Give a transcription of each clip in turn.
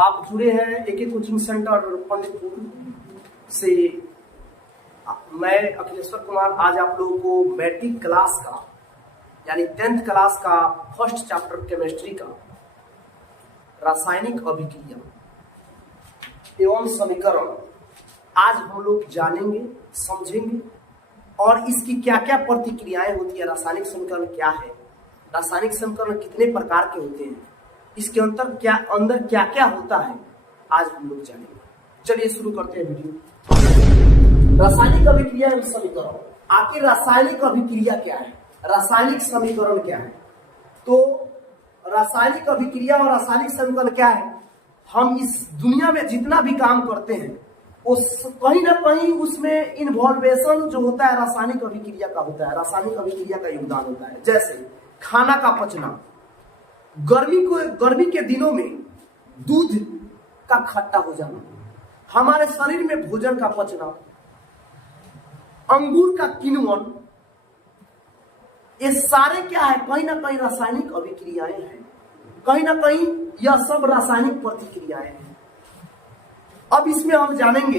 आप जुड़े हैं एके कोचिंग सेंटर पंडितपुर से। मैं अखिलेश्वर कुमार आज आप लोगों को मैट्रिक क्लास का यानी 10th क्लास का फर्स्ट चैप्टर केमिस्ट्री का रासायनिक अभिक्रिया एवं समीकरण आज हम लोग जानेंगे, समझेंगे और इसकी क्या क्या प्रतिक्रियाएं होती है। रासायनिक समीकरण क्या है, रासायनिक समीकरण कितने प्रकार के होते हैं, इसके अंदर क्या क्या होता है, आज हम लोग जानेंगे। चलिए शुरू करते हैं वीडियो। रासायनिक अभिक्रिया एवं समीकरण। आखिर रासायनिक अभिक्रिया क्या है, रासायनिक समीकरण क्या है? तो रासायनिक अभिक्रिया और रासायनिक समीकरण क्या है? हम इस दुनिया में जितना भी काम करते हैं उस कहीं ना कहीं उसमें इन्वॉल्वेशन जो होता है रासायनिक अभिक्रिया का होता है, रासायनिक अभिक्रिया का योगदान होता है। जैसे खाना का पचना, गर्मी के दिनों में दूध का खट्टा हो जाना, हमारे शरीर में भोजन का पचना, अंगूर का किण्वन, ये सारे क्या है? कहीं ना कहीं रासायनिक अभिक्रियाएं हैं, कहीं ना कहीं यह सब रासायनिक प्रतिक्रियाएं हैं। अब इसमें हम जानेंगे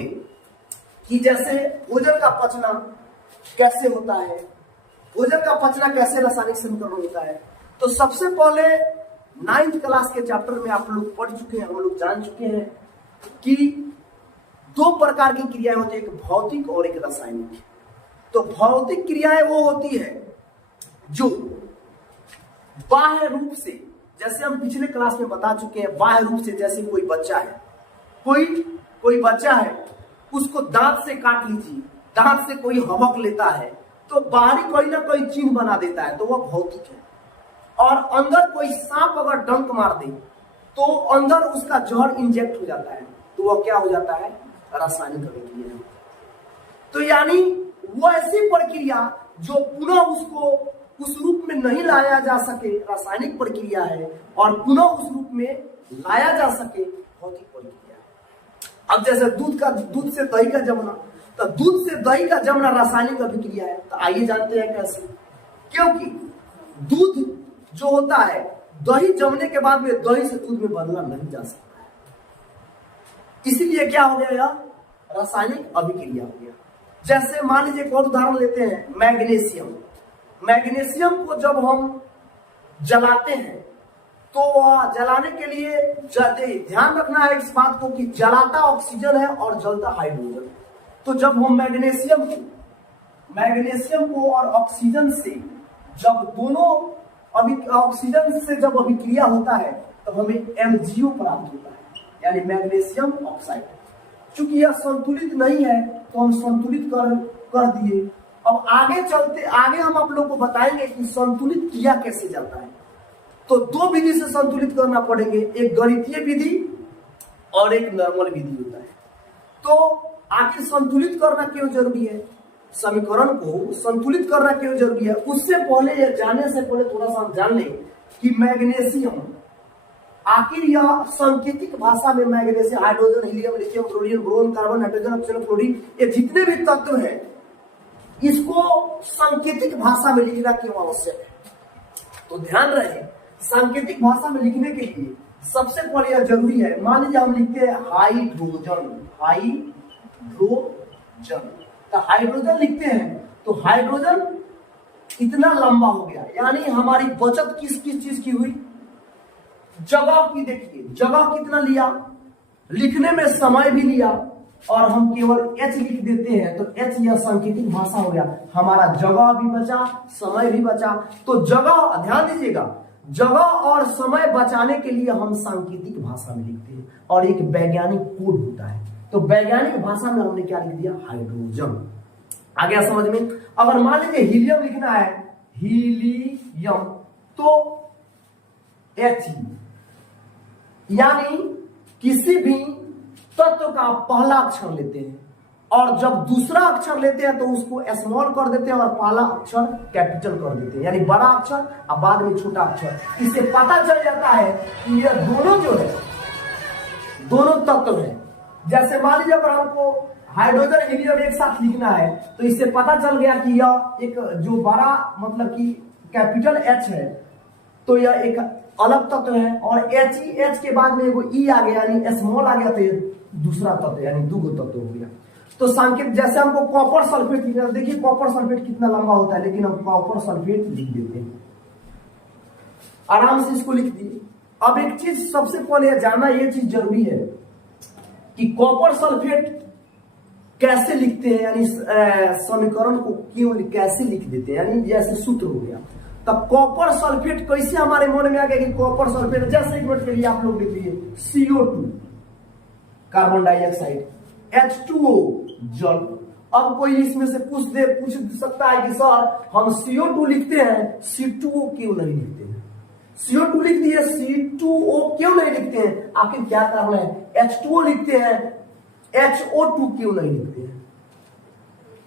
कि जैसे भोजन का पचना कैसे होता है, भोजन का पचना कैसे रासायनिक समीकरण होता है। तो सबसे पहले 9th क्लास के चैप्टर में आप लोग पढ़ चुके हैं, हम लोग जान चुके हैं कि दो प्रकार की क्रियाएं होती है, एक भौतिक और एक रासायनिक। तो भौतिक क्रियाएं वो होती है जो बाह्य रूप से, जैसे हम पिछले क्लास में बता चुके हैं, बाह्य रूप से जैसे कोई बच्चा है, कोई बच्चा है, उसको दांत से काट लीजिए, दांत से कोई हवक लेता है तो बाहरी कोई ना कोई चिन्ह बना देता है, तो वह भौतिक है। और अंदर कोई सांप अगर डंक मार दे तो अंदर उसका जहर इंजेक्ट हो जाता है, तो वह क्या हो जाता है? रासायनिक अभिक्रिया। तो यानी वह ऐसी प्रक्रिया जो पुनः उसको उस रूप में नहीं लाया जा सके, रासायनिक प्रक्रिया है, और पुनः उस रूप में लाया जा सके, भौतिक प्रक्रिया। अब जैसे दूध से दही का जमना, तो दूध से दही का जमना रासायनिक अभिक्रिया है। तो आइए जानते हैं कैसे। क्योंकि दूध जो होता है, दही जमने के बाद में दही से दूध में बदला नहीं जा सकता है, इसीलिए क्या हो गया? रासायनिक अभिक्रिया हो गया। जैसे मान लीजिए एक और उदाहरण लेते हैं, मैग्नीशियम। मैग्नीशियम को जब हम जलाते हैं तो वह जलाने के लिए ध्यान रखना है इस बात को कि जलाता ऑक्सीजन है और जलता हाइड्रोजन। तो जब हम मैग्नीशियम को और ऑक्सीजन से जब दोनों ऑक्सीजन से जब अभिक्रिया होता है तब हमें MgO प्राप्त होता है, यानी मैग्नीशियम ऑक्साइड। चूंकि यह संतुलित नहीं है तो हम संतुलित कर दिए। अब आगे हम आप लोग को बताएंगे कि संतुलित किया कैसे जाता है। तो दो विधि से संतुलित करना पड़ेंगे, एक गणितीय विधि और एक नॉर्मल विधि होता है। तो आखिर संतुलित करना क्यों जरूरी है, समीकरण को संतुलित करना क्यों जरूरी है, उससे पहले यह जानने से पहले थोड़ा सा हम जान लें कि मैग्नीशियम आखिर यह सांकेतिक भाषा में magnesium, hydrogen, helium, lithium, bromine, boron, carbon, nitrogen, oxygen, fluorine, ये जितने भी तत्व हैं इसको सांकेतिक भाषा में लिखना क्यों आवश्यक है? तो ध्यान रहे, सांकेतिक भाषा में लिखने के लिए सबसे पहले यह जरूरी है। मान लीजिए हम लिखते हैं हाइड्रोजन, तो हाइड्रोजन लिखते हैं तो हाइड्रोजन इतना लंबा हो गया, यानी हमारी बचत किस चीज की हुई? जगह की। देखिए जगह कितना लिया, लिखने में समय भी लिया, और हम केवल H लिख देते हैं तो H यह सांकेतिक भाषा हो गया, हमारा जगह भी बचा, समय भी बचा। तो जगह, ध्यान दीजिएगा, जगह और समय बचाने के लिए हम सांकेतिक भाषा में लिखते हैं और एक वैज्ञानिक कोड होता है। तो वैज्ञानिक भाषा में हमने क्या लिख दिया? हाइड्रोजन। आ गया समझ में? अगर मान लीजिए हीलियम लिखना है, हीलियम, तो He, यानी किसी भी तत्व का पहला अक्षर लेते हैं और जब दूसरा अक्षर लेते हैं तो उसको स्मॉल कर देते हैं और पहला अक्षर कैपिटल कर देते हैं, यानी बड़ा अक्षर और बाद में छोटा अक्षर। इससे पता चल जाता है कि ये दोनों जो है, दोनों तत्व है। जैसे मान लीजिए अगर हमको हाइड्रोजन हीलियम एक साथ लिखना है तो इससे पता चल गया कि यह एक जो बड़ा मतलब कि कैपिटल H है तो यह एक अलग तत्व है, और एच के बाद में एगो ई आ गया यानी स्मॉल आ गया, तो ये दूसरा तत्व यानी दो तत्व हो गया। तो संकेत जैसे हमको कॉपर सल्फेट लिखना, देखिए कॉपर सल्फेट कितना लंबा होता है, लेकिन हम कॉपर सल्फेट लिख देते हैं, आराम से इसको लिख दिए। अब एक चीज सबसे पहले जानना ये चीज जरूरी है कि कॉपर सल्फेट कैसे लिखते हैं, यानी समीकरण को क्यों कैसे लिख देते हैं, यानी जैसे सूत्र हो गया। तब कॉपर सल्फेट कैसे हमारे मन में आ गया कि कॉपर सल्फेट, जैसे एक मिनट के लिए आप लोग लिख लीजिए CO2 कार्बन डाइऑक्साइड, H2O जल। अब कोई इसमें से पूछ सकता है कि सर हम CO2 लिखते हैं, C2O क्यों नहीं लिखते हैं? CO2 लिख दिए, C2O क्यों नहीं लिखते हैं? आखिर क्या कारण है? H2O लिखते हैं, HO2 क्यों नहीं लिखते हैं?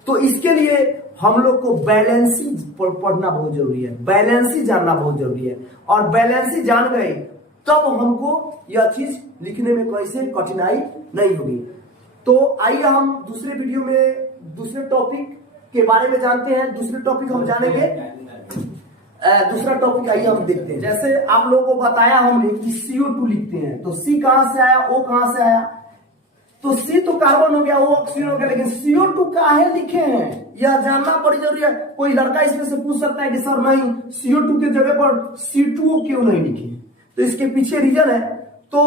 तो इसके लिए हम लोग को बैलेंसी पढ़ना बहुत जरूरी है, बैलेंसी जानना बहुत जरूरी है, और बैलेंसी जान गए तब हमको यह चीज लिखने में कैसे कठिनाई नहीं होगी। तो आइए हम दूसरे वीडियो में दूसरे टॉपिक के बारे में जानते हैं। दूसरे टॉपिक हम जानेंगे, दूसरा टॉपिक आइए हम देखते हैं। जैसे आप लोगों को बताया हमने कि CO2 लिखते हैं, तो C कहां से आया, O कहां से आया? तो C तो कार्बन हो गया, O ऑक्सीजन हो गया, लेकिन CO2 काहे लिखे हैं यह जानना बड़ी जरूरी है। कोई लड़का इसमें से पूछ सकता है कि सर नहीं, CO2 के जगह पर C2O क्यों नहीं लिखे? तो इसके पीछे रीजन है। तो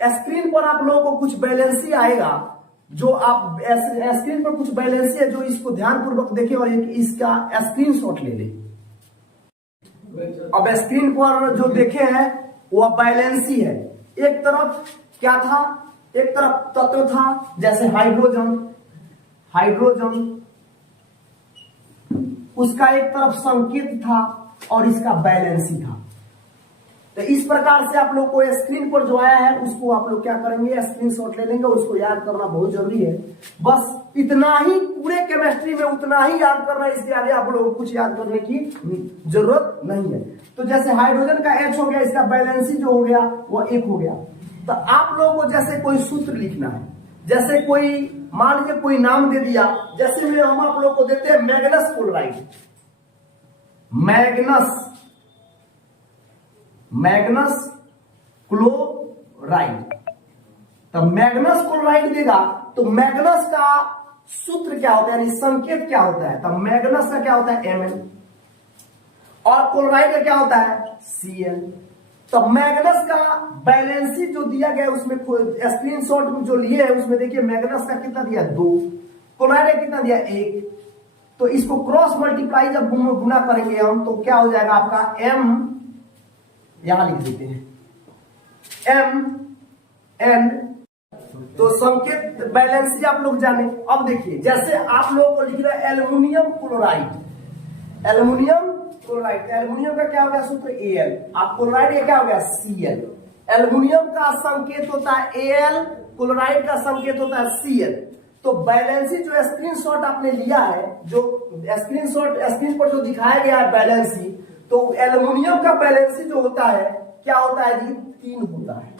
स्क्रीन पर आप लोगों को कुछ बैलेंसी आएगा, जो आप स्क्रीन पर कुछ बैलेंसी है, जो इसको ध्यानपूर्वक देखें और इसका स्क्रीनशॉट ले लें। अब स्क्रीन पर जो देखे हैं वह बैलेंसी है। एक तरफ क्या था, एक तरफ तत्व था जैसे हाइड्रोजन, उसका एक तरफ संकेत था और इसका बैलेंसी था। तो इस प्रकार से आप लोग को स्क्रीन पर जो आया है उसको आप लोग क्या करेंगे, स्क्रीनशॉट ले लेंगे, उसको याद करना बहुत जरूरी है। बस इतना ही पूरे केमिस्ट्री में उतना ही याद करना है, इसके आगे आप लोगों को कुछ याद करने की जरूरत नहीं है। तो जैसे हाइड्रोजन का H हो गया, इसका बैलेंसी जो हो गया वो 1 हो गया। तो आप लोगों को जैसे कोई सूत्र लिखना है, जैसे कोई मान लीजिए कोई नाम दे दिया, जैसे में हम आप लोग को देते हैं मैग्नस क्लोराइड, मैग्नस क्लोराइड। तो मैग्नस क्लोराइड देगा तो मैग्नस का सूत्र क्या होता है, यानी संकेत क्या होता है? तो मैग्नस का क्या होता है Mn, और क्लोराइड का क्या होता है Cl। तो मैग्नस का बैलेंसी जो दिया गया उसमें स्क्रीनशॉट जो लिए है उसमें देखिए मैग्नस का कितना दिया 2, क्लोराइड का कितना दिया 1। तो इसको क्रॉस मल्टीप्लाई जब गुना करेंगे हम तो क्या हो जाएगा आपका M, यहां लिख देते हैं Mn। तो संकेत बैलेंसी आप लोग जाने। अब देखिए जैसे आप लोगों को लिख रहा है एल्युमिनियम क्लोराइड, एल्युमिनियम का क्या हो गया सूत्र Al, आप क्लोराइड का क्या हो गया Cl। एल्युमिनियम का संकेत होता है Al, क्लोराइड का संकेत होता है Cl। तो बैलेंसी जो स्क्रीनशॉट आपने लिया है, जो स्क्रीनशॉट स्क्रीन पर जो दिखाया गया है बैलेंसी, तो एल्युमिनियम का बैलेंसी जो होता है क्या होता है जी 3 होता है।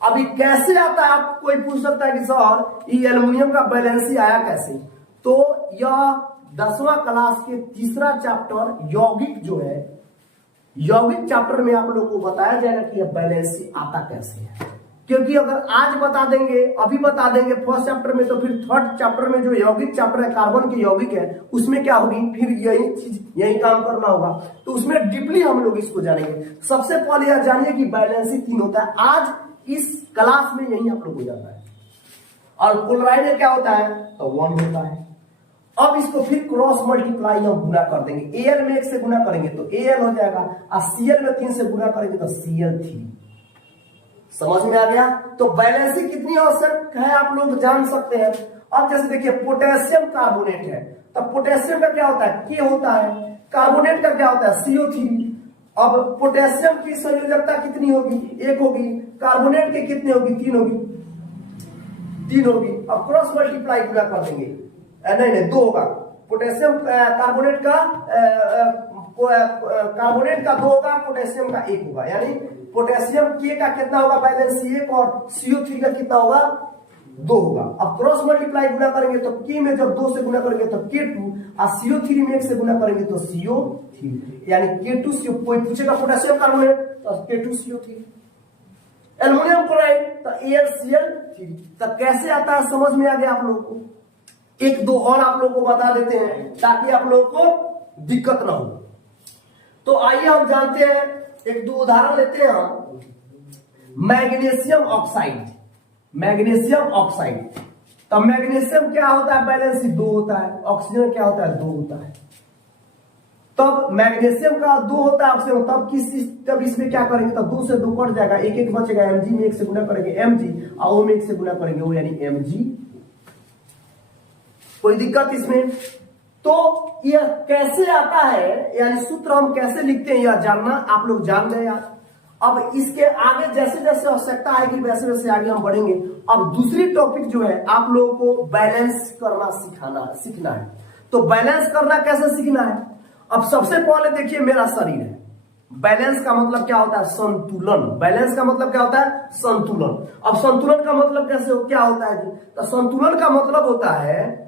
अभी कैसे आता है, आप कोई पूछ सकता है कि सर ये एल्युमिनियम का बैलेंसी आया कैसे? तो यह 10वां क्लास के तीसरा चैप्टर यौगिक जो है, यौगिक चैप्टर में आप लोग को बताया जाएगा कि यह बैलेंसी आता कैसे है। क्योंकि अगर आज बता देंगे, अभी बता देंगे फर्स्ट चैप्टर में, तो फिर थर्ड चैप्टर में जो यौगिक चैप्टर है, कार्बन के यौगिक है, उसमें क्या होगी, फिर यही चीज यही काम करना होगा। तो उसमें डीपली हम लोग इसको जानेंगे। सबसे पहले यह जानिए कि बैलेंसी 3 होता है। आज इस क्लास में यही आप लोग को जाता है। और क्लोराइड क्या होता है तो 1 होता है। अब इसको फिर क्रॉस मल्टीप्लाई हम गुना कर देंगे, Al में 1 से गुना करेंगे तो Al हो जाएगा, और Cl में 3 से गुना करेंगे तो Cl3। समझ में आ गया? तो बैलेंसी कितनी आवश्यक है आप लोग जान सकते हैं। अब जैसे देखिए पोटेशियम कार्बोनेट है, तो पोटेशियम का क्या होता है K होता है, कार्बोनेट का क्या होता है CO3। अब पोटेशियम की संयोजकता कितनी होगी 1 होगी, कार्बोनेट के कितने होगी 3 होगी, 3 होगी। अब क्रॉस मल्टीप्लाई गुना कर देंगे, नहीं 2 होगा। पोटेशियम कार्बोनेट का कार्बोनेट का 2 होगा, पोटेशियम का 1 होगा, यानी पोटेशियम के का कितना होगा बैलेंसी 1 और CO3 का कितना होगा 2 होगा। अब क्रॉस मल्टीप्लाई गुना करेंगे तो K में जब 2 से गुना करेंगे तो K2, और CO3 में 1 से गुना करेंगे तो CO3, यानी K2 CO। कोई पूछेगा पोटेशियम कार्बोनेट तो K2CO3, एल्युमिनियम क्लोराइड तो AlCl3। तो कैसे आता है समझ में आ गया आप लोगों को? एक दो और आप लोगों को बता देते हैं ताकि आप लोगों को दिक्कत ना हो। तो आइए हम जानते हैं, एक दो उदाहरण लेते हैं हम। Magnesium oxide, magnesium oxide. तो मैग्नीशियम क्या होता है? बैलेंस 2 होता है। ऑक्सीजन क्या होता है? 2 होता है। तब मैग्नीशियम का 2 होता है ऑक्सीजन, तब इसमें क्या करेंगे? तब 2 से 2 कट जाएगा, एक एक बचेगा। Mg में 1 से गुना करेंगे Mg, और O में 1 से गुना करेंगे O, यानी Mg। कोई दिक्कत इसमें? तो यह कैसे आता है, यानी सूत्र हम कैसे लिखते हैं, यह जानना आप लोग जान गए आज। अब इसके आगे जैसे जैसे आवश्यकता आएगी वैसे वैसे आगे हम बढ़ेंगे। अब दूसरी टॉपिक जो है, आप लोगों को बैलेंस करना सीखना है। तो बैलेंस करना कैसे सीखना है? अब सबसे पहले देखिए, मेरा शरीर है। बैलेंस का मतलब क्या होता है? संतुलन। बैलेंस का मतलब क्या होता है? संतुलन। अब संतुलन का मतलब क्या होता है जी? तो संतुलन का मतलब होता है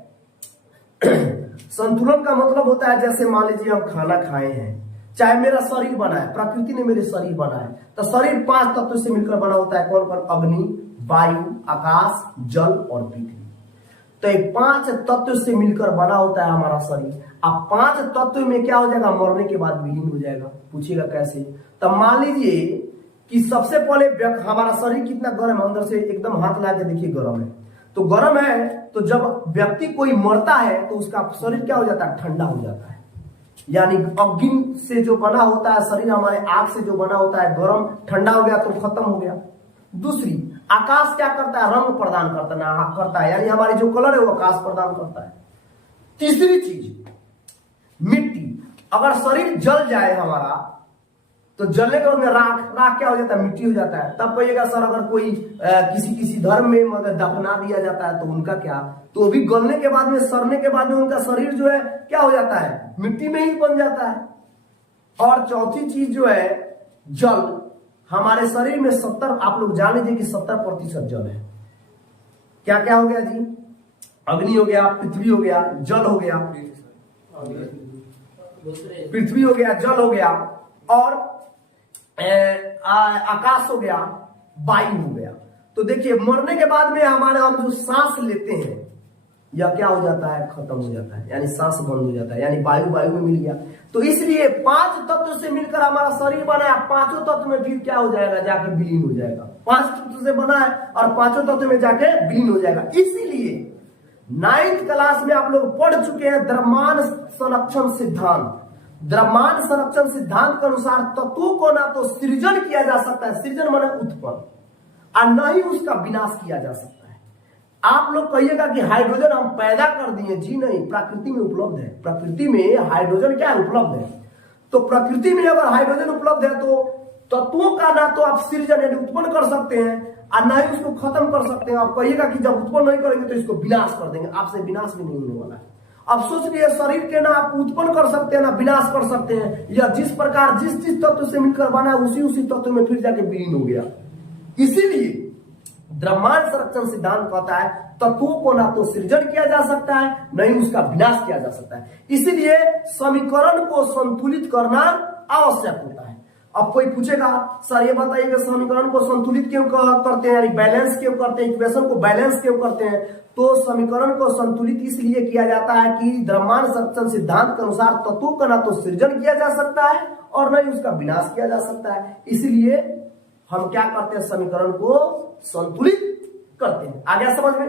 संतुलन का मतलब होता है, जैसे मान लीजिए हम खाना खाए हैं, चाहे मेरा शरीर बना है, प्रकृति ने मेरे शरीर बना है, तो शरीर 5 तत्वों से मिलकर बना होता है। कौन कौन? अग्नि, वायु, आकाश, जल और पृथ्वी। तो ये 5 तत्व से मिलकर बना होता है हमारा शरीर। अब 5 तत्व में क्या हो जाएगा? मरने के बाद विलीन हो जाएगा। पूछिएगा कैसे? तब मान लीजिए कि सबसे पहले हमारा शरीर कितना गर्म है, अंदर से एकदम हाथ लगा के देखिए गर्म है। तो गर्म है, तो जब व्यक्ति कोई मरता है तो उसका शरीर क्या हो जाता है? ठंडा हो जाता है। यानी अग्नि से जो बना होता है शरीर, हमारे आग से जो बना होता है, गर्म ठंडा हो गया तो खत्म हो गया। दूसरी, आकाश क्या करता है? रंग प्रदान करता है, यानी हमारी जो कलर है वो आकाश प्रदान करता है। तीसरी चीज, मिट्टी। अगर शरीर जल जाए हमारा, तो जलने के बाद में राख क्या हो जाता है? मिट्टी हो जाता है। तब कहिएगा सर, अगर कोई किसी धर्म में मतलब दफना दिया जाता है तो उनका क्या? तो भी गलने के बाद में, सड़ने के बाद में उनका शरीर जो है क्या हो जाता है? मिट्टी में ही बन जाता है। और चौथी चीज जो है जल। हमारे शरीर में 70, आप लोग जान लीजिए कि 70% जल है। क्या क्या हो गया जी? अग्नि हो गया, पृथ्वी हो गया, जल हो गया, पृथ्वी हो गया, जल हो गया, और आकाश हो गया, वायु हो गया। तो देखिए, मरने के बाद में हम जो सांस लेते हैं, यह क्या हो जाता है? खत्म हो जाता है, यानी सांस बंद हो जाता है, यानी वायु में मिल गया। तो इसलिए 5 तत्व से मिलकर हमारा शरीर बना है। 5 तत्व में फिर क्या हो जाएगा? जाके विलीन हो जाएगा। 5 तत्व से बना है और 5 तत्व में जाके विलीन हो जाएगा। इसीलिए 9th क्लास में आप लोग पढ़ चुके हैं द्रव्यमान संरक्षण सिद्धांत। द्रव्यमान संरक्षण सिद्धांत के अनुसार तत्वों को ना तो सृजन किया जा सकता है, सृजन माने उत्पन्न, और न ही उसका विनाश किया जा सकता है। आप लोग कहिएगा कि हाइड्रोजन हम पैदा कर दिए। जी नहीं, प्रकृति में उपलब्ध है। प्रकृति में हाइड्रोजन क्या है? उपलब्ध है। तो प्रकृति में अगर हाइड्रोजन उपलब्ध है तो तत्वों का ना तो आप सृजन यानी उत्पन्न कर सकते हैं और ना ही उसको खत्म कर सकते हैं। आप कहिएगा कि जब उत्पन्न नहीं करेंगे तो इसको विनाश कर देंगे। आपसे विनाश भी नहीं होने वाला है। अब सोच लिए, शरीर के ना आप उत्पन्न कर सकते हैं ना विनाश कर सकते हैं। या जिस प्रकार जिस तत्व से मिलकर बना है उसी तत्व में फिर जाके विलीन हो गया। इसीलिए द्रव्यमान संरक्षण सिद्धांत कहता है तत्वों को ना तो सृजन किया जा सकता है, न ही उसका विनाश किया जा सकता है। इसीलिए समीकरण को संतुलित करना आवश्यक होता है। अब कोई पूछेगा, सर ये बताइए कि समीकरण को संतुलित क्यों करते हैं, यानी बैलेंस क्यों करते हैं, इक्वेशन को बैलेंस क्यों करते हैं? तो समीकरण को संतुलित इसलिए किया जाता है कि द्रव्यमान संरक्षण सिद्धांत के अनुसार तत्वों का ना तो सृजन किया जा सकता है और न ही उसका विनाश किया जा सकता है। इसलिए हम क्या करते हैं? समीकरण को संतुलित करते हैं। आ गया समझ में?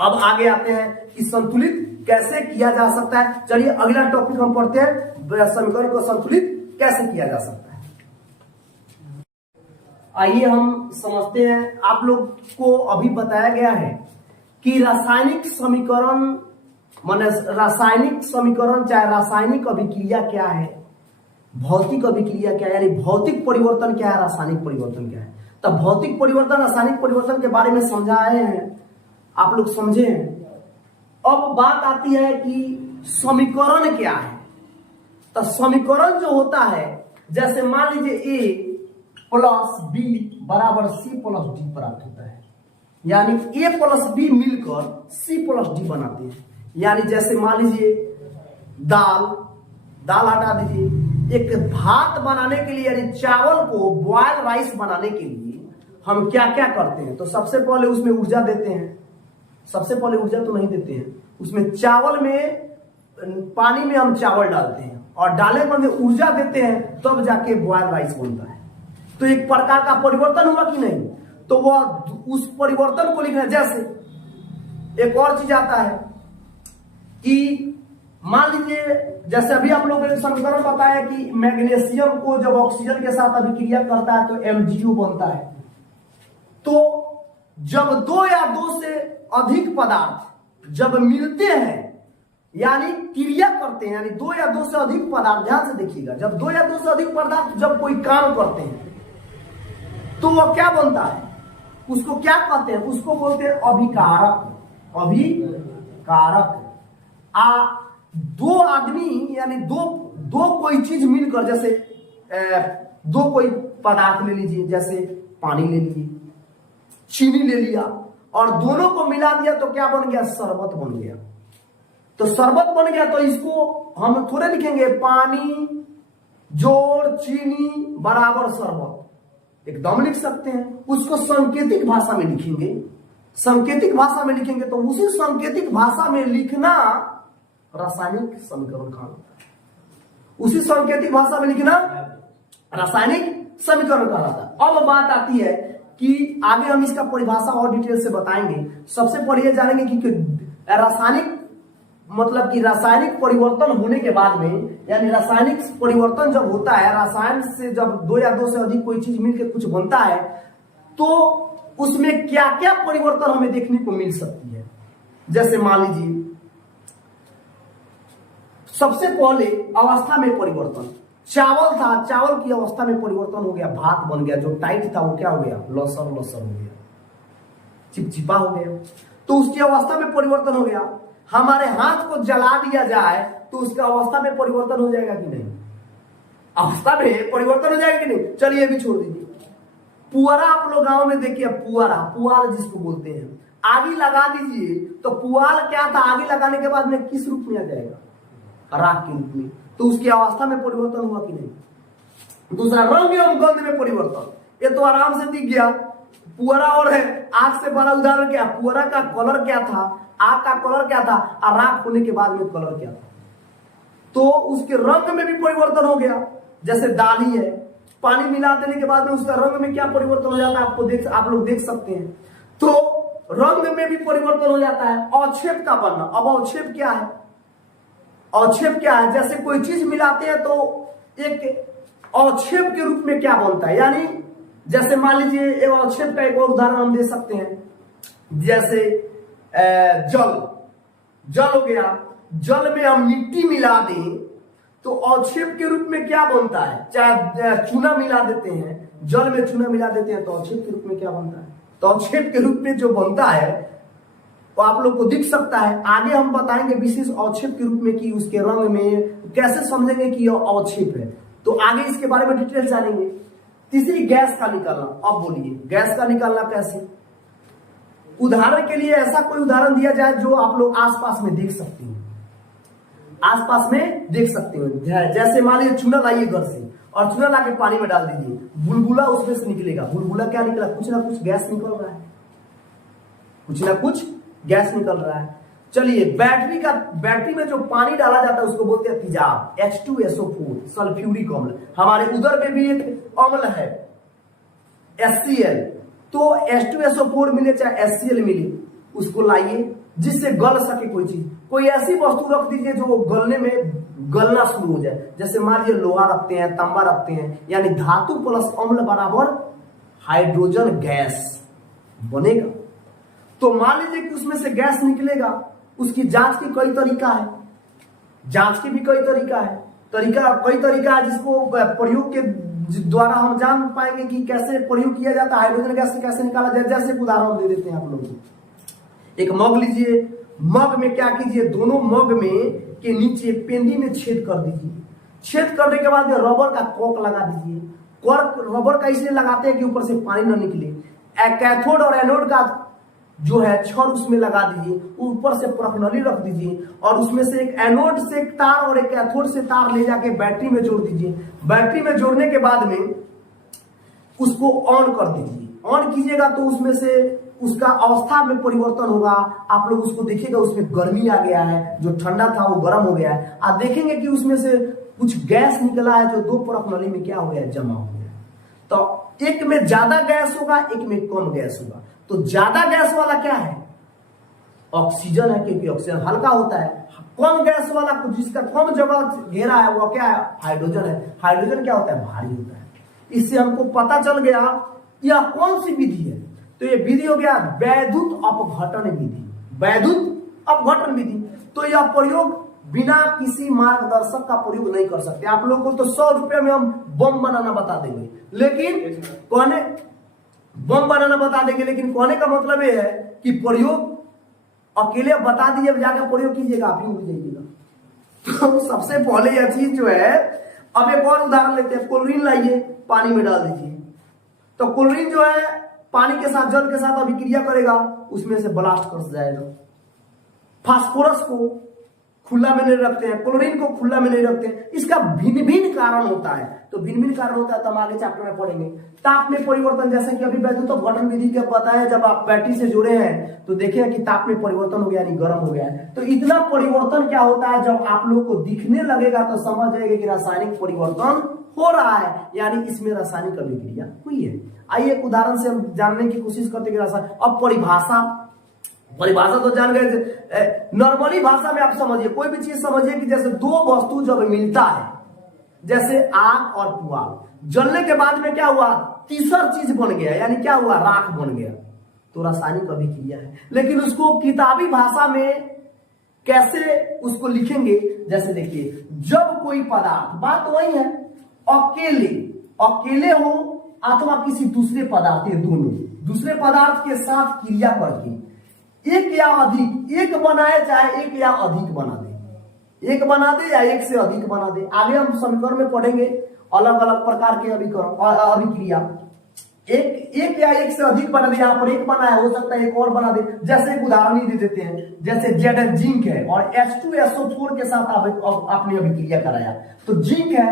अब आगे आते हैं कि संतुलित कैसे किया जा सकता है। चलिए अगला टॉपिक हम पढ़ते हैं, समीकरण को संतुलित कैसे किया जा सकता है। आइए हम समझते हैं। आप लोग को अभी बताया गया है कि रासायनिक समीकरण माने रासायनिक समीकरण चाहे रासायनिक अभिक्रिया क्या है, भौतिक अभिक्रिया क्या है, यानी भौतिक परिवर्तन क्या है, रासायनिक परिवर्तन क्या है। तब भौतिक परिवर्तन रासायनिक परिवर्तन के बारे में समझाए हैं, आप लोग समझे हैं। अब बात आती है कि समीकरण क्या है। तो समीकरण जो होता है, जैसे मान लीजिए A प्लस B बराबर C प्लस D प्राप्त होता है, यानी A प्लस B मिलकर C प्लस D बनाते हैं। यानी जैसे मान लीजिए दाल हटा दीजिए, एक भात बनाने के लिए यानी चावल को बॉयल राइस बनाने के लिए हम क्या क्या करते हैं। तो सबसे पहले उसमें ऊर्जा देते हैं, सबसे पहले ऊर्जा तो नहीं देते हैं, उसमें चावल में पानी में हम चावल डालते हैं और डाले पर ऊर्जा देते हैं, तब जाके बॉयल राइस बनता है। तो एक प्रकार का परिवर्तन हुआ कि नहीं। तो वह उस परिवर्तन को लिखना। जैसे एक और चीज आता है कि मान लीजिए जैसे अभी आप लोगों को समीकरण बताया कि मैग्नीशियम को जब ऑक्सीजन के साथ अभिक्रिया करता है तो MgO बनता है। तो जब दो या दो से अधिक पदार्थ जब मिलते हैं यानी क्रिया करते हैं, यानी दो या दो से अधिक पदार्थ, ध्यान से देखिएगा, जब दो या दो से अधिक पदार्थ जब कोई काम करते हैं तो वह क्या बनता है, उसको क्या कहते हैं, उसको बोलते हैं अभिकारक। अभिकारक दो आदमी यानी दो कोई चीज मिलकर, जैसे दो कोई पदार्थ ले लीजिए, जैसे पानी ले लीजिए, चीनी ले लिया और दोनों को मिला दिया तो क्या बन गया, शरबत बन गया। तो शरबत बन गया तो इसको हम थोड़े लिखेंगे पानी जोड़ चीनी बराबर शरबत, एकदम लिख सकते हैं। उसको सांकेतिक भाषा में लिखेंगे, सांकेतिक भाषा में लिखेंगे तो उसी सांकेतिक भाषा में लिखना रासायनिक समीकरण कहलाता है। उसी सांकेतिक भाषा में लिखना रासायनिक समीकरण कहलाता है। अब बात आती है कि आगे हम इसका परिभाषा और डिटेल से बताएंगे। सबसे पहले जानेंगे कि रासायनिक मतलब कि रासायनिक परिवर्तन होने के बाद में, यानी रासायनिक परिवर्तन जब होता है, रसायन से जब दो या दो से अधिक कोई चीज मिलकर कुछ बनता है तो उसमें क्या क्या परिवर्तन हमें देखने को मिल सकती है। जैसे मान लीजिए सबसे पहले अवस्था में परिवर्तन, चावल था, चावल की अवस्था में परिवर्तन हो गया, भात बन गया, जो टाइट था वो क्या हो गया, लसर लसर हो गया, चिपचिपा हो गया। तो उसकी अवस्था में परिवर्तन हो गया। हमारे हाथ को जला दिया जाए तो उसका अवस्था में परिवर्तन हो जाएगा कि नहीं, अवस्था में परिवर्तन हो जाएगा कि नहीं। चलिए भी छोड़ दीजिए। पुआरा आप लोग गांव में देखिए, पुआरा, पुआल जिसको बोलते हैं, आगी लगा दीजिए तो पुआल क्या था, आगी लगाने के बाद में किस रूप में आ जाएगा, राख के रूप में। तो उसकी अवस्था में परिवर्तन हुआ कि नहीं। दूसरा रंग एवं गंध में परिवर्तन, ये तो आराम से दिख गया, पुअरा और है। आग से बड़ा उदाहरण क्या, पुअरा का कलर क्या था, आग का कलर क्या था, और राख होने के बाद में कलर क्या था। तो उसके रंग में भी परिवर्तन हो गया। जैसे दाली है, पानी मिला देने के बाद में उसका रंग में क्या परिवर्तन हो जाता है, आप लोग देख सकते हैं। तो रंग में भी परिवर्तन हो जाता है। अवक्षेप का बनना, अब अवक्षेप क्या है, अवक्षेप क्या है, जैसे कोई चीज मिलाते हैं तो एक अवक्षेप के रूप में क्या बनता है। यानी जैसे मान लीजिए एक अवक्षेप का एक और उदाहरण हम दे सकते हैं, जैसे जल हो गया, जल में हम मिट्टी मिला दें तो अवक्षेप के रूप में क्या बनता है। चाहे चूना मिला देते हैं, जल में चूना मिला देते हैं तो अवक्षेप के रूप में क्या बनता है। तो अवक्षेप के रूप में जो बनता है वो आप लोग को दिख सकता है। आगे हम बताएंगे विशेष अवक्षेप के रूप में कि उसके रंग में कैसे समझेंगे कि यह अवक्षेप है, तो आगे इसके बारे में डिटेल जानेंगे। तीसरी गैस का निकालना। अब बोलिए गैस का निकालना कैसे। उदाहरण के लिए ऐसा कोई उदाहरण दिया जाए जो आप लोग आसपास में देख सकते हैं, आसपास में देख सकते हैं। जैसे मान लीजिए चूना लाइए घर से और चूना ला के पानी में डाल दीजिए, बुलबुला उसमें से निकलेगा। बुलबुला क्या निकला, कुछ ना कुछ गैस निकल रहा है, कुछ ना कुछ गैस निकल रहा है। चलिए बैटरी में जो पानी डाला जाता है उसको बोलते हैं तेजाब, H2SO4 सल्फ्यूरिक अम्ल। हमारे उदर में भी एक अम्ल है HCl, तो H2SO4 मिले चाहे HCl मिले, उसको लाइए जिससे गल सके कोई चीज। कोई ऐसी वस्तु रख दीजिए जो गलने में गलना शुरू हो जाए। जैसे मान लीजिए लोहा रखते हैं, तांबा रखते हैं, यानी धातु प्लस अम्ल बराबर हाइड्रोजन गैस बनेगा। तो मान लीजिए कि उसमें से गैस निकलेगा, उसकी जांच की कई तरीका है, जांच की भी कई तरीका है, कई तरीका है जिसको प्रयोग के द्वारा हम जान पाएंगे कि कैसे प्रयोग किया जाता है, हाइड्रोजन गैस से कैसे निकाला जाए। जैसे उदाहरण दे देते हैं आप लोगों को। एक मग लीजिए, मग में क्या कीजिए, दोनों मग में के नीचे पेंदी में छेद कर दीजिए। छेद करने के बाद रबर का कॉर्क लगा दीजिए। कॉर्क रबर का इसलिए लगाते हैं कि ऊपर से पानी न निकले। कैथोड और एनोड का जो है छड़ उसमें लगा दीजिए, ऊपर से परखनली रख दीजिए और उसमें से एक एनोड से एक तार और एक कैथोड से तार ले जाके बैटरी में जोड़ दीजिए। बैटरी में जोड़ने के बाद में उसको ऑन कर दीजिए। ऑन कीजिएगा तो उसमें से उसका अवस्था में परिवर्तन होगा। आप लोग उसको देखिएगा, उसमें गर्मी आ गया है, जो ठंडा था वो गर्म हो गया है। आप देखेंगे कि उसमें से कुछ गैस निकला है, जो दो परखनली में क्या हो गया, जमा हो गया। तो एक में ज्यादा गैस होगा, एक में कम गैस होगा। तो ज्यादा गैस वाला क्या है, ऑक्सीजन है, क्योंकि ऑक्सीजन हल्का होता है। कम गैस वाला जिसका कम जगह घेरा है वो क्या है, हाइड्रोजन है। हाइड्रोजन क्या होता है, भारी होता है। इससे हमको पता चल गया यह कौन सी विधि है। तो ये विधि हो गया वैद्युत अपघटन विधि। वैद्युत अपघटन विधि। तो यह प्रयोग बिना किसी मार्गदर्शक का प्रयोग नहीं कर सकते। आप लोगों को तो 100 रुपए में हम बम बनाना बता देंगे, लेकिन कहने बम बनाना बता देंगे, लेकिन कहने का मतलब ये है कि प्रयोग अकेले बता दीजिए, जाकर प्रयोग कीजिएगा, आप ही उड़ जाइएगा। तो सबसे पहले यह चीज जो है, अब एक और उदाहरण लेते हैं। क्लोरीन लाइए, पानी में डाल दीजिए, तो क्लोरीन जो है पानी के साथ, जल के साथ अभिक्रिया करेगा, उसमें से ब्लास्ट कर जाएगा। फास्फोरस को खुला में नहीं रखते हैं, क्लोरीन को खुला में नहीं रखते हैं। इसका भिन्न भिन्न कारण होता है। तो भिन्न भिन्न कारण होता है तो हम आगे चैप्टर में पढ़ेंगे। ताप में परिवर्तन, जैसे कि अभी वैद्युत अपघटन विधि के पता है, जब आप बैटरी से जुड़े हैं तो देखिए कि ताप में परिवर्तन हो गया, यानी गर्म हो गया है। तो इतना परिवर्तन क्या होता है, जब आप लोग को दिखने लगेगा तो समझ जाएगा कि रासायनिक परिवर्तन हो रहा है, यानी इसमें रासायनिक अभिक्रिया हुई है। आइए एक उदाहरण से हम जानने की कोशिश करते हैं कि रासायनिक। अब परिभाषा तो जान गए। नॉर्मली भाषा में आप समझिए, कोई भी चीज समझिए कि जैसे दो वस्तु जब मिलता है, जैसे आग और पुआल, जलने के बाद में क्या हुआ, तीसरा चीज बन गया, यानी क्या हुआ, राख बन गया। तो रासायनिक अभिक्रिया है। लेकिन उसको किताबी भाषा में कैसे उसको लिखेंगे, जैसे देखिए, जब कोई पदार्थ, बात वही है, अकेले हो अथवा किसी दूसरे पदार्थ, दोनों दूसरे पदार्थ के साथ क्रिया करके एक या अधिक, एक बनाए चाहे एक या अधिक बना दे, एक बना दे या एक से अधिक बना दे। आगे हम समीकरण में पढ़ेंगे अलग अलग प्रकार के अभिक्रिया। एक या एक से अधिक बना दे, यहाँ पर एक बना है, हो सकता है एक और बना दे। जैसे एक उदाहरण ही दे देते हैं, जैसे Zn जिंक है और H2SO4 के साथ आपने अभिक्रिया कराया। तो जिंक है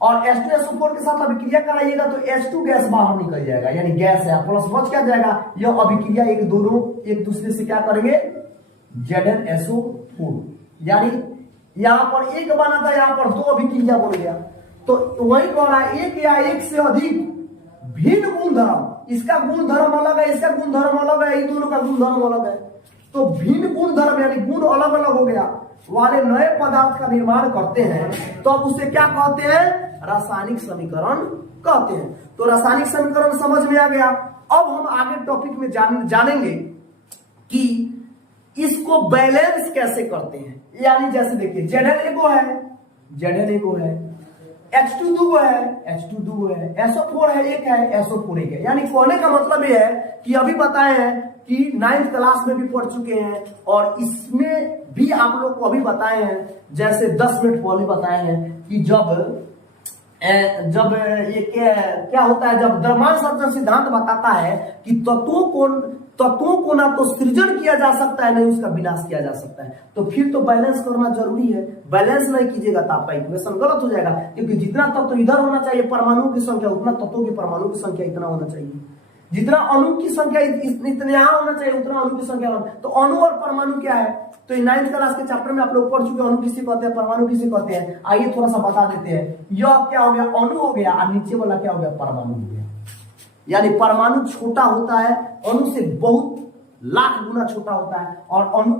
और H2SO4 के साथ अभिक्रिया कराइएगा तो H2 गैस बाहर निकल जाएगा, यानी गैस है, प्लस बच क्या जाएगा, यह अभिक्रिया दोनों एक दूसरे से क्या करेंगे, ZnSO4, यानी यहां पर एक बना था, यहां पर दो अभिक्रिया बन गया। तो वही कह रहा है, एक या एक से अधिक भिन्न गुणधर्म, इसका गुणधर्म अलग है, इसका गुणधर्म अलग है, इन दोनों का गुणधर्म अलग है। तो भिन्न गुणधर्म यानी गुण अलग अलग हो गया वाले नए पदार्थ का निर्माण करते हैं, तो अब उसे क्या कहते हैं, रासायनिक समीकरण कहते हैं। तो रासायनिक समीकरण समझ में आ गया। अब हम आगे टॉपिक में जानेंगे कि इसको बैलेंस कैसे करते हैं। यानी जैसे देखिए, Zn एगो है, H2 दूगो है, SO4 है, एक है, SO4 एक है। यानी कहने का मतलब यह है कि अभी बताए हैं कि 9th क्लास में भी पढ़ चुके हैं, और इसमें भी आप लोग को अभी बताए हैं, जैसे 10 मिनट पहले बताए हैं कि जब ये क्या होता है, जब द्रव्यमान सर्जन सिद्धांत बताता है कि तत्वों को ना तो सृजन किया जा सकता है, नहीं उसका विनाश किया जा सकता है। तो फिर तो बैलेंस करना जरूरी है। बैलेंस नहीं कीजिएगा तो आपका इक्वेशन गलत हो जाएगा, क्योंकि जितना तत्व इधर होना चाहिए परमाणु की संख्या, उतना तत्वों की परमाणु की संख्या इतना होना चाहिए। जितना अणु की संख्या इतने यहां होना चाहिए, उतना अणु की संख्या। तो अणु और परमाणु क्या है, तो 9th क्लास के चैप्टर में आप लोग पढ़ चुके हैं, अणु किसे कहते हैं, परमाणु किसे कहते हैं। आइए थोड़ा सा बता देते हैं। यह क्या हो गया, अणु हो गया, और नीचे वाला क्या हो गया, परमाणु हो गया। यानी परमाणु छोटा होता है, अणु से बहुत लाख गुना छोटा होता है, और अणु